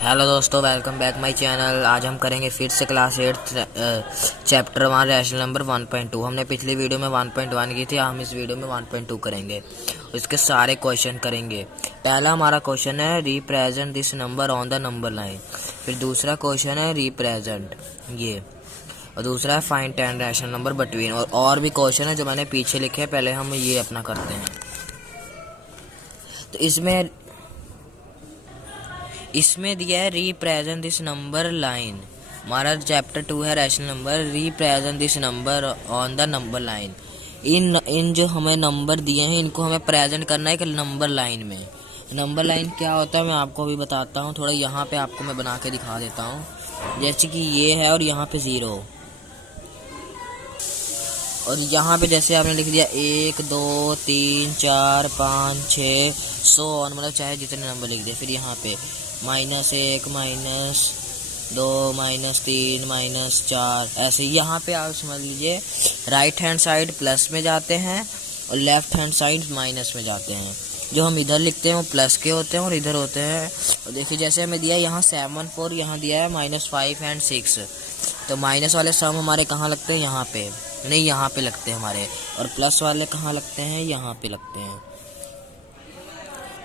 Hello दोस्तों, welcome back my channel. आज हम करेंगे फिर से क्लास 8 चैप्टर 1 रैशनल नंबर 1.2। हमने पिछली वीडियो में 1.1 की थी, हम इस वीडियो में 1.2 करेंगे। इसके सारे क्वेश्चन करेंगे। पहला हमारा क्वेश्चन है represent this number on the number line. फिर दूसरा क्वेश्चन है रिप्रेजेंट ये, और दूसरा है फाइंड 10 रैशनल नंबर बिटवीन। और भी क्वेश्चन है जो मैंने पीछे लिखे हैं, पहले हम ये अपना करते हैं। तो इसमें दिया है रिप्रेजेंट दिस नंबर लाइन। हमारा चैप्टर 2 है rational number. Represent this number on the number line. इन जो हमें नंबर दिए हैं इनको हमें प्रेजेंट करना है एक नंबर लाइन में। नंबर लाइन क्या होता है मैं आपको अभी बताता हूँ। थोड़ा यहाँ पे आपको मैं बना के दिखा देता हूँ। जैसे कि ये है और यहाँ पे 0, और यहाँ पे जैसे आपने लिख दिया 1 2 3 4 5 6 100 मतलब चाहे जितने नंबर लिख दिए। फिर यहाँ पे -1 -2 -3 -4 ऐसे। यहाँ पे आप समझ लीजिए राइट हैंड साइड प्लस में जाते हैं और लेफ्ट हैंड साइड माइनस में जाते हैं। जो हम इधर लिखते हैं वो प्लस के होते हैं और इधर होते हैं। और देखिए जैसे हमें दिया है यहाँ 7 4, यहाँ दिया है -5 और 6। तो माइनस वाले सम हमारे कहाँ लगते हैं? यहाँ पे नहीं, यहाँ पे लगते हैं हमारे। और प्लस वाले कहाँ लगते हैं? यहाँ पे लगते हैं।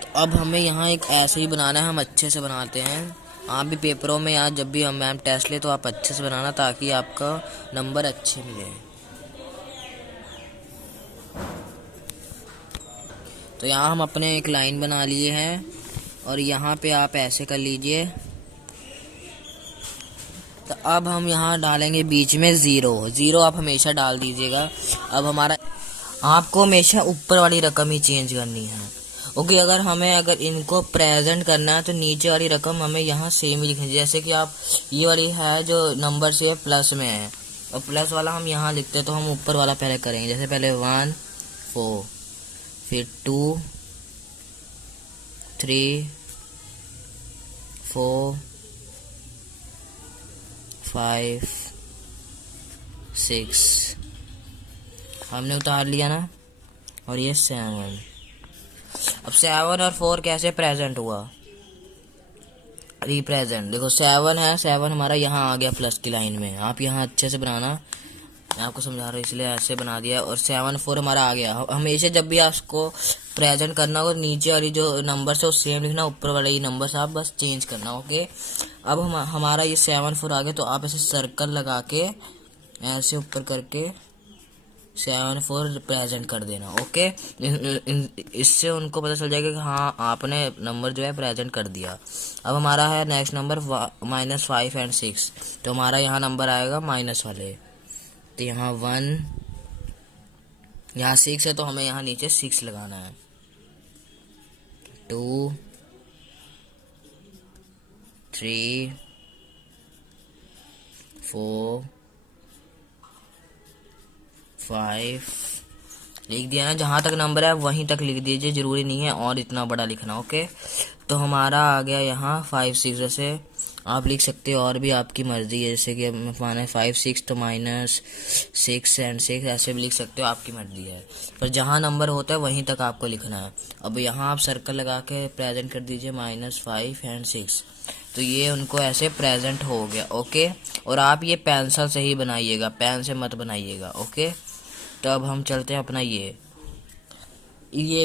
तो अब हमें यहाँ एक ऐसे ही बनाना है। हम अच्छे से बनाते हैं। आप भी पेपरों में या जब भी हम मैम टेस्ट ले तो आप अच्छे से बनाना, ताकि आपका नंबर अच्छे मिले। तो यहाँ हम अपने एक लाइन बना लिए हैं और यहाँ पे आप ऐसे कर लीजिए। तो अब हम यहाँ डालेंगे बीच में 0 आप हमेशा डाल दीजिएगा। अब हमारा आपको हमेशा ऊपर वाली रकम ही चेंज करनी है। ओके, अगर इनको प्रेजेंट करना है तो नीचे वाली रकम हमें यहाँ सेम ही लिखनी है। जैसे कि आप ये वाली है जो नंबर से प्लस में है और प्लस वाला हम यहाँ लिखते हैं, तो हम ऊपर वाला पहले करेंगे। जैसे पहले 1 4, फिर 2 3 4 5 6 हमने उतार लिया ना। और ये 7। अब 7 और 4 कैसे प्रेजेंट हुआ? रिप्रेजेंट देखो 7 है, 7 हमारा यहाँ आ गया प्लस की लाइन में। आप यहाँ अच्छे से बनाना, मैं आपको समझा रहा हूँ इसलिए ऐसे बना दिया। और 7 4 हमारा आ गया। हमेशा जब भी आपको प्रेजेंट करना हो नीचे वाली जो नंबर से वो सेम लिखना, ऊपर वाले ही नंबर से आप बस चेंज करना। ओके, अब हमारा ये 7 4 आ गया। तो आप ऐसे सर्कल लगा के ऐसे ऊपर करके 7 4 प्रेजेंट कर देना। ओके, इससे उनको पता चल जाएगा कि हाँ आपने नंबर जो है प्रेजेंट कर दिया। अब हमारा है नेक्स्ट नंबर -5 और 6। तो हमारा यहाँ नंबर आएगा माइनस वाले। तो यहाँ 1, यहाँ 6 है तो हमें यहाँ नीचे 6 लगाना है। 2 3 4 5 लिख दिया ना। जहाँ तक नंबर है वहीं तक लिख दीजिए, जरूरी नहीं है और इतना बड़ा लिखना। ओके, तो हमारा आ गया यहाँ 5 6। जैसे आप लिख सकते हो और भी आपकी मर्जी है। जैसे कि माना है 5 6 तो -6 और 6 ऐसे भी लिख सकते हो, आपकी मर्जी है। पर जहाँ नंबर होता है वहीं तक आपको लिखना है। अब यहाँ आप सर्कल लगा के प्रेजेंट कर दीजिए -5 और 6। तो ये उनको ऐसे प्रेजेंट हो गया। ओके, और आप ये पेंसिल से ही बनाइएगा, पेन से मत बनाइएगा। ओके, तो अब हम चलते हैं अपना ये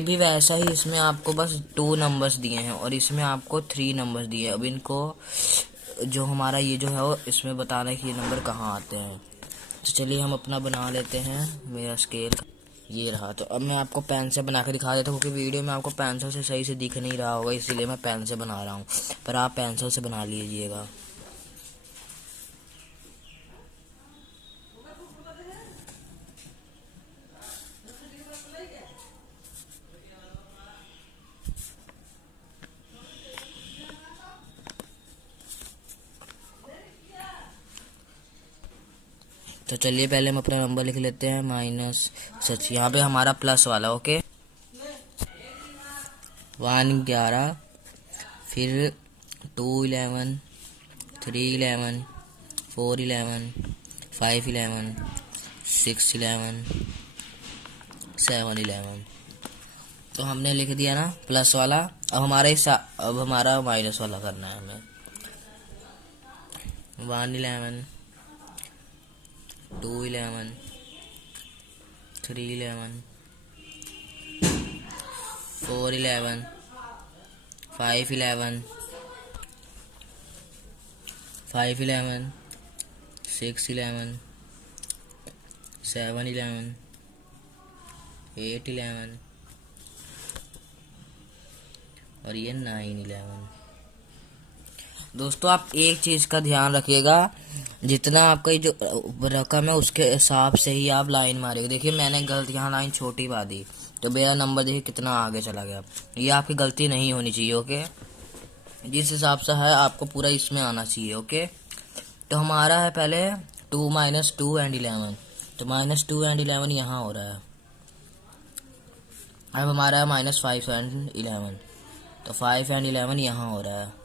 भी वैसा ही। इसमें आपको बस 2 नंबर्स दिए हैं और इसमें आपको 3 नंबर्स दिए हैं। अब इनको जो हमारा ये जो है वो इसमें बताना है कि ये नंबर कहाँ आते हैं। तो चलिए हम अपना बना लेते हैं। मेरा स्केल ये रहा। तो अब मैं आपको पेन से बना के दिखा देता हूँ, क्योंकि वीडियो में आपको पेंसिल से सही से दिख नहीं रहा होगा, इसीलिए मैं पेन से बना रहा हूँ। पर आप पेंसिल से बना लीजिएगा। तो चलिए पहले हम अपना नंबर लिख लेते हैं सच यहाँ पे हमारा प्लस वाला। ओके, 1 11, फिर 2 11, 3 11, 4 11, 5 11, 6 11, 7 11। तो हमने लिख दिया ना प्लस वाला। अब हमारा माइनस वाला करना है हमें। 111, 211, 311, 411, 511, 511, 611, 711, 811 और ये 911। दोस्तों आप एक चीज़ का ध्यान रखिएगा, जितना आपका जो रकम है उसके हिसाब से ही आप लाइन मारिएगा। देखिए मैंने गलत यहाँ लाइन छोटी बा दी तो मेरा नंबर देखिए कितना आगे चला गया। ये आपकी गलती नहीं होनी चाहिए। ओके, जिस हिसाब से है आपको पूरा इसमें आना चाहिए। ओके, तो हमारा है पहले 2 - 2 एंड 11, तो -2 एंड 11 यहाँ हो रहा है। अब हमारा है -5 एंड 11, तो 5 एंड 11 यहाँ हो रहा है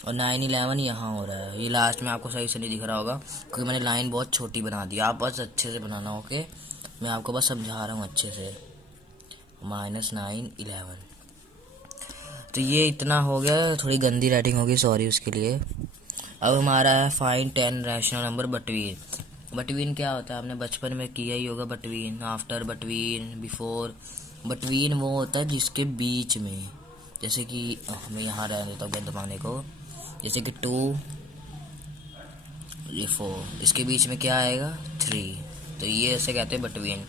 और 911 यहाँ हो रहा है। ये लास्ट में आपको सही से नहीं दिख रहा होगा क्योंकि मैंने लाइन बहुत छोटी बना दी। आप बस अच्छे से बनाना। ओके, मैं आपको बस समझा रहा हूँ अच्छे से। -911, तो ये इतना हो गया। थोड़ी गंदी राइटिंग होगी, सॉरी उसके लिए। अब हमारा है find 10 rational number between. Between क्या होता है, आपने बचपन में किया ही होगा। Between, after, between, before. Between वो होता है जिसके बीच में, जैसे कि मैं यहाँ रहने देता हूँ दबाने को, जैसे कि 2, ये 4, इसके बीच में क्या आएगा 3, तो ये ऐसे कहते हैं बिटवीन।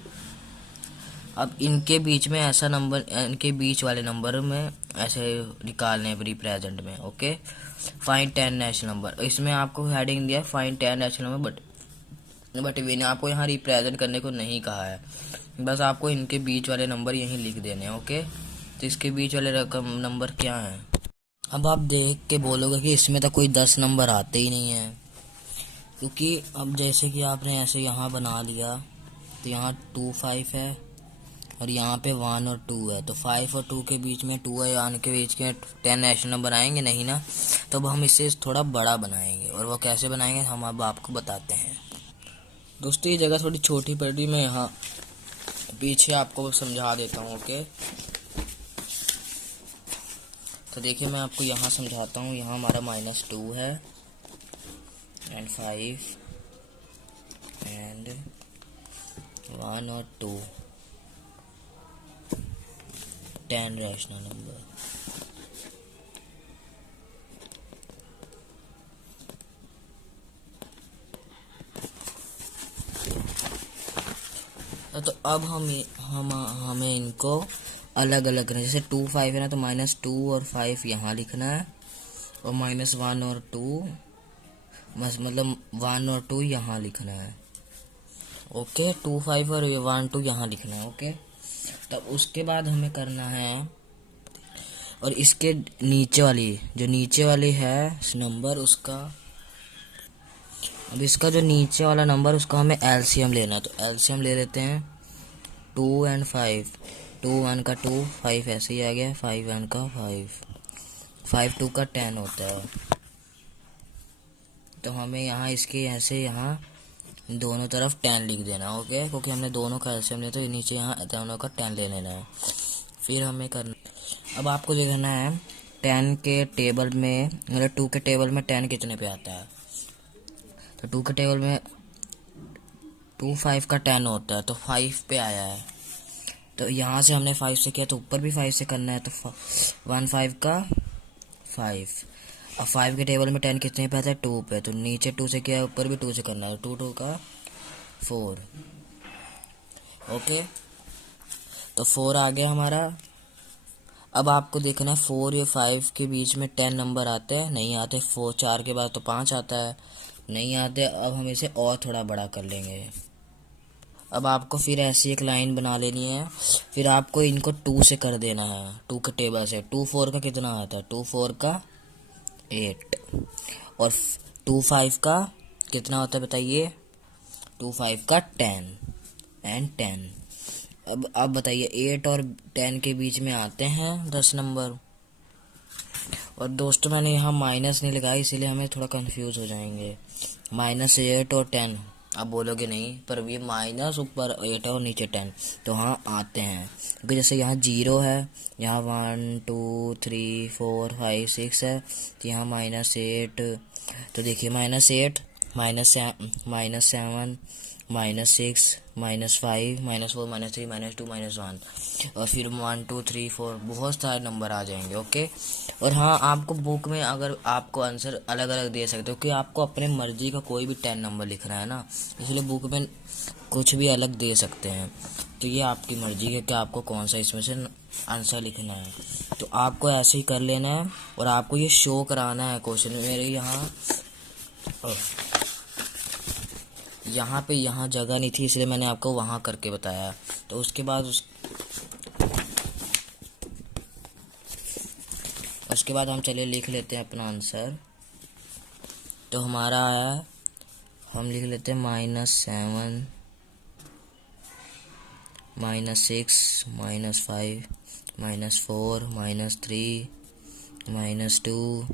अब इनके बीच में ऐसा नंबर, इनके बीच वाले नंबर में ऐसे निकालने रिप्रेजेंट में। Okay, find 10 national number. इसमें आपको हेडिंग दिया है फाइंड 10 नेशनल नंबर बिटवीन। आपको यहाँ रिप्रेजेंट करने को नहीं कहा है, बस आपको इनके बीच वाले नंबर यहीं लिख देने हैं। ओके, तो इसके बीच वाले रकम नंबर क्या है। अब आप देख के बोलोगे कि इसमें तो कोई 10 नंबर आते ही नहीं है, क्योंकि अब जैसे कि आपने ऐसे यहाँ बना लिया तो यहाँ 2 5 है और यहाँ पे 1 और 2 है, तो 5 और 2 के बीच में 2 है, यानी के बीच में 10 नेशनल नंबर आएंगे नहीं ना। तो अब हम इसे थोड़ा बड़ा बनाएंगे, और वो कैसे बनाएंगे हम अब आपको बताते हैं। दोस्तों ये जगह थोड़ी छोटी पड़ रही, मैं यहाँ पीछे आपको समझा देता हूँ। ओके, तो देखिए मैं आपको यहाँ समझाता हूँ। यहाँ हमारा -2 है एंड 5 एंड 1 और 2, 10 रैशनल नंबर। तो अब हमें इनको अलग अलग करना है। जैसे 2 5 है ना, तो -2 और 5 यहाँ लिखना है, और -1 और 2 मतलब 1 और 2 यहाँ लिखना है। ओके, 2 5 और 1 2 यहाँ लिखना है। ओके, तब उसके बाद हमें करना है, और इसके नीचे वाली जो नीचे वाली है नंबर उसका, अब इसका जो नीचे वाला नंबर उसका हमें एलसीएम लेना है। तो एलसीएम ले लेते हैं 2 एंड 5, 2 1 का 2, 5 ऐसे ही आ गया, 5 1 का 5, 5 2 का 10 होता है। तो हमें यहाँ इसके ऐसे यहाँ दोनों तरफ 10 लिख देना। ओके, क्योंकि हमने दोनों का एलसीएम लिया तो नीचे यहाँ दोनों का 10 ले लेना है। फिर हमें करना, अब आपको जो करना है 10 के टेबल में, मतलब 2 के टेबल में 10 कितने पे आता है, तो 2 के टेबल में 2 5 का 10 होता है, तो 5 पे आया है। तो यहाँ से हमने 5 से किया तो ऊपर भी 5 से करना है, तो 1 5 का 5। अब 5 के टेबल में 10 कितने पे आता है 2 पे, तो नीचे 2 से किया है, ऊपर भी 2 से करना है, 2 2 का 4। ओके, तो 4 आ गया हमारा। अब आपको देखना है 4 या 5 के बीच में 10 नंबर आते हैं, नहीं आते। 4 4 के बाद तो 5 आता है, नहीं आते। अब हम इसे और थोड़ा बड़ा कर लेंगे। अब आपको फिर ऐसी एक लाइन बना लेनी है, फिर आपको इनको 2 से कर देना है, 2 के टेबल से। 2 4 का कितना आता है, 2 4 का 8, और 2 5 का कितना होता है बताइए, 2 5 का 10 एंड 10। अब बताइए 8 और 10 के बीच में आते हैं 10 नंबर। और दोस्तों मैंने यहाँ माइनस नहीं लगाया, इसीलिए हमें थोड़ा कंफ्यूज हो जाएंगे। -8 और 10, आप बोलोगे नहीं, पर ये माइनस ऊपर 8 और नीचे 10, तो हाँ आते हैं। क्योंकि जैसे यहाँ 0 है, यहाँ 1 2 3 4 5 6 है, तो यहाँ -8 तो देखिए -8, -7, -6, -5, -4, -3, -2, -1 और फिर 1 2 3 4 बहुत सारे नंबर आ जाएंगे। ओके। और हाँ, आपको बुक में अगर आपको आंसर अलग अलग दे सकते हो, क्योंकि आपको अपने मर्जी का कोई भी 10 नंबर लिखना है ना, इसलिए बुक में कुछ भी अलग दे सकते हैं। तो ये आपकी मर्जी है कि आपको कौन सा इसमें से आंसर लिखना है। तो आपको ऐसे ही कर लेना है और आपको ये शो कराना है क्वेश्चन। मेरे यहाँ पे यहाँ जगह नहीं थी, इसलिए मैंने आपको वहाँ करके बताया। तो उसके बाद उसके बाद हम चलिए लिख लेते हैं अपना आंसर। तो हमारा आया, हम लिख लेते हैं -7, -6, -5, -4, -3, -2,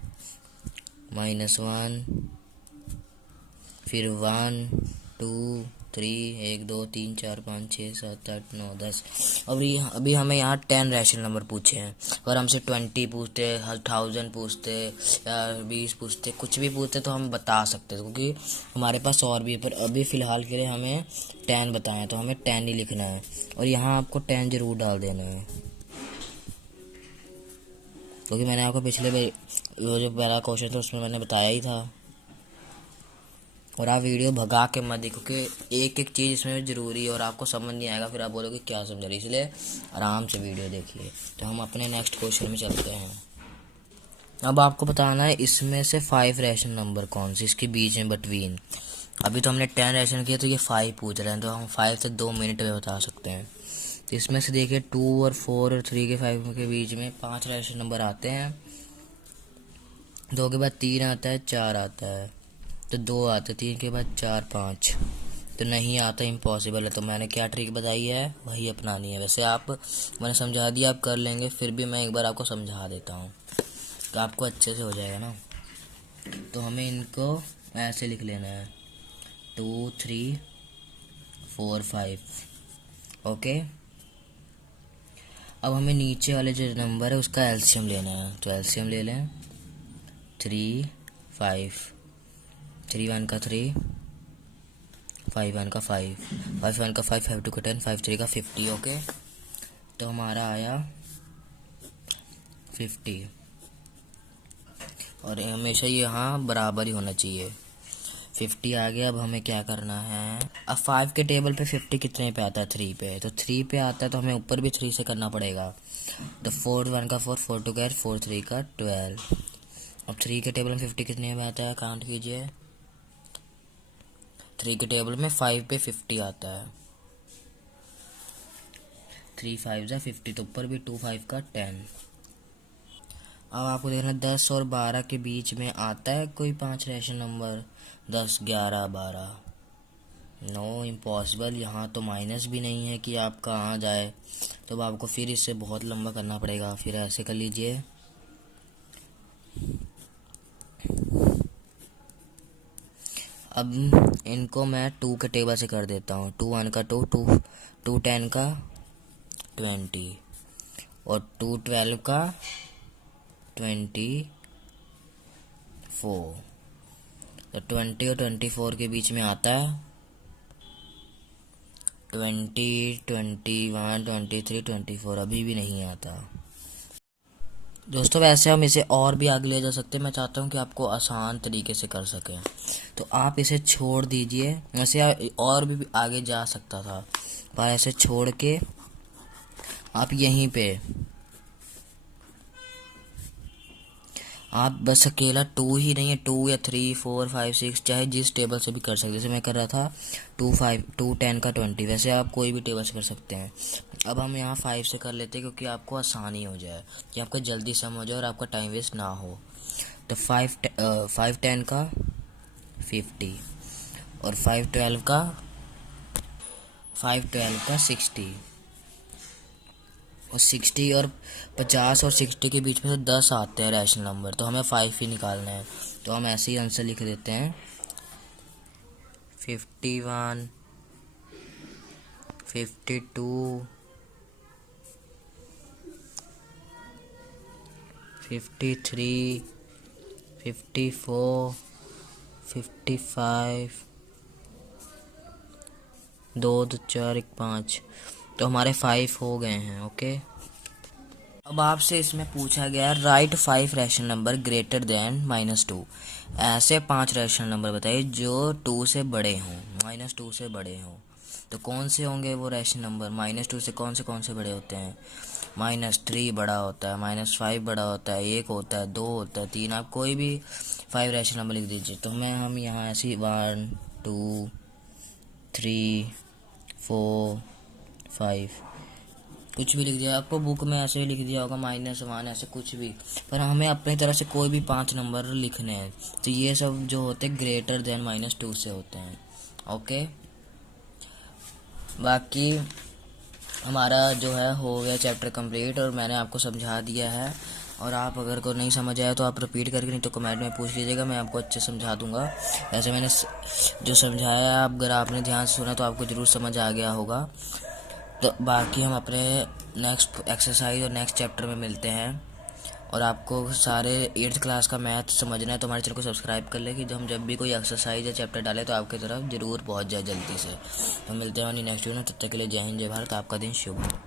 -1, फिर 1 2 3 1 2 3 4 5 6 7 8 9 10। अभी हमें यहाँ 10 रैशनल नंबर पूछे हैं। अगर हमसे 20 पूछते, 1000 पूछते या 20 पूछते, कुछ भी पूछते तो हम बता सकते थे, क्योंकि हमारे पास और भी है। पर अभी फ़िलहाल के लिए हमें 10 बताए हैं, तो हमें 10 ही लिखना है। और यहाँ आपको 10 जरूर डाल देना है, क्योंकि मैंने आपको पिछले वो जो पहला क्वेश्चन था उसमें मैंने बताया ही था। और आप वीडियो भगा के मत देखो, क्योंकि एक एक चीज़ इसमें ज़रूरी है और आपको समझ नहीं आएगा, फिर आप बोलोगे क्या समझ रही, इसलिए आराम से वीडियो देखिए। तो हम अपने नेक्स्ट क्वेश्चन में चलते हैं। अब आपको बताना है इसमें से 5 रैशनल नंबर कौन से इसके बीच में बिटवीन। अभी तो हमने 10 रैशनल किया, तो ये 5 पूछ रहे हैं, तो हम 5 से 2 मिनट में बता सकते हैं। तो इसमें से देखिए 2 और 4 और 3 के 5 के बीच में 5 रैशनल नंबर आते हैं। 2 के बाद 3 आता है, 4 आता है, तो 2 आते, 3 के बाद 4 5, तो नहीं आता, इम्पॉसिबल है। तो मैंने क्या ट्रिक बताई है वही अपनानी है। वैसे मैंने समझा दिया, आप कर लेंगे, फिर भी मैं एक बार आपको समझा देता हूँ तो आपको अच्छे से हो जाएगा ना। तो हमें इनको ऐसे लिख लेना है 2 3 4 5। ओके। अब हमें नीचे वाले जो नंबर है उसका एलसीएम लेना है, तो एलसीएम ले लें। 3 5, 3 1 का 3, 5 1 का 5, 5 1 का 5, 5 2 का 10, 5 3 का 50। ओके। तो हमारा आया 50, और हमेशा ये यहाँ बराबर ही होना चाहिए। 50 आ गया। अब हमें क्या करना है, अब 5 के टेबल पे 50 कितने पे आता है, 3 पे, तो 3 पे आता है, तो हमें ऊपर भी 3 से करना पड़ेगा। तो 4 1 का 4, 4 2 का 4 3 का 12। अब 3 के टेबल में 50 कितने पे आता है, काउंट कीजिए। 3 के टेबल में 5 पे 50 आता है, 3 5 जा 50, तो ऊपर भी 2 5 का 10। अब आपको देखना 10 और 12 के बीच में आता है कोई 5 रैशनल नंबर, 10 11 12। No, impossible. यहाँ तो माइनस भी नहीं है कि आपका आ जाए, तो अब आपको फिर इससे बहुत लंबा करना पड़ेगा। फिर ऐसे कर लीजिए। अब इनको मैं 2 के टेबल से कर देता हूँ। 2 1 का 2, 2 10 का 20 और 2 12 का 24। तो 20 और 24 के बीच में आता है 20 21 23 24। अभी भी नहीं आता दोस्तों। वैसे हम इसे और भी आगे ले जा सकते हैं, मैं चाहता हूँ कि आपको आसान तरीके से कर सकें, तो आप इसे छोड़ दीजिए। वैसे और भी आगे जा सकता था, पर ऐसे छोड़ के आप यहीं पे आप बस अकेला 2 ही नहीं है, 2 या 3 4 5 6 चाहे जिस टेबल से भी कर सकते, जैसे मैं कर रहा था 2 10 का 20। वैसे आप कोई भी टेबल से कर सकते हैं। अब हम यहाँ 5 से कर लेते हैं, क्योंकि आपको आसानी हो जाए, कि आपका जल्दी समझ हो जाए और आपका टाइम वेस्ट ना हो। तो 5 10 का 50 और 5 12 का 60 और 60 और 50 और 60 के बीच में से 10 आते हैं रैशनल नंबर, तो हमें 5 ही निकालना है। तो हम ऐसे ही आंसर लिख देते हैं 51 52 53 54 55, 2 2 4 1 5। तो हमारे 5 हो गए हैं। ओके, अब आपसे इसमें पूछा गया right 5 rational number greater than -2। ऐसे 5 रैशनल नंबर बताइए जो 2 से बड़े हों, -2 से बड़े हों। तो कौन से होंगे वो रैशनल नंबर? -2 से कौन से बड़े होते हैं? -3 बड़ा होता है, -5 बड़ा होता है, 1 होता है, 2 होता है, 3। आप कोई भी 5 रैशनल नंबर लिख दीजिए। तो हम यहाँ ऐसे 1 2 3 4 5 कुछ भी लिख दिया। आपको बुक में ऐसे ही लिख दिया होगा -1 ऐसे कुछ भी, पर हमें अपनी तरफ से कोई भी 5 नंबर लिखने हैं। तो ये सब जो होते हैं ग्रेटर देन -2 से होते हैं। ओके, बाकी हमारा जो है हो गया चैप्टर कंप्लीट, और मैंने आपको समझा दिया है। और आप अगर को नहीं समझ आया तो आप रिपीट करके, नहीं तो कमेंट में पूछ लीजिएगा, मैं आपको अच्छे समझा दूंगा। वैसे मैंने जो समझाया है, अगर आपने ध्यान से सुना तो आपको ज़रूर समझ आ गया होगा। तो बाकी हम अपने नेक्स्ट एक्सरसाइज और नेक्स्ट चैप्टर में मिलते हैं। और आपको सारे 8th क्लास का मैथ समझना है तो हमारे चैनल को सब्सक्राइब कर ले, कि जब भी कोई एक्सरसाइज या चैप्टर डाले तो आपकी तरफ ज़रूर पहुंच जाए जल्दी से। तो मिलते हैं नेक्स्ट वीडियो में, तब तक के लिए जय हिंद जय भारत। आपका दिन शुभ हो।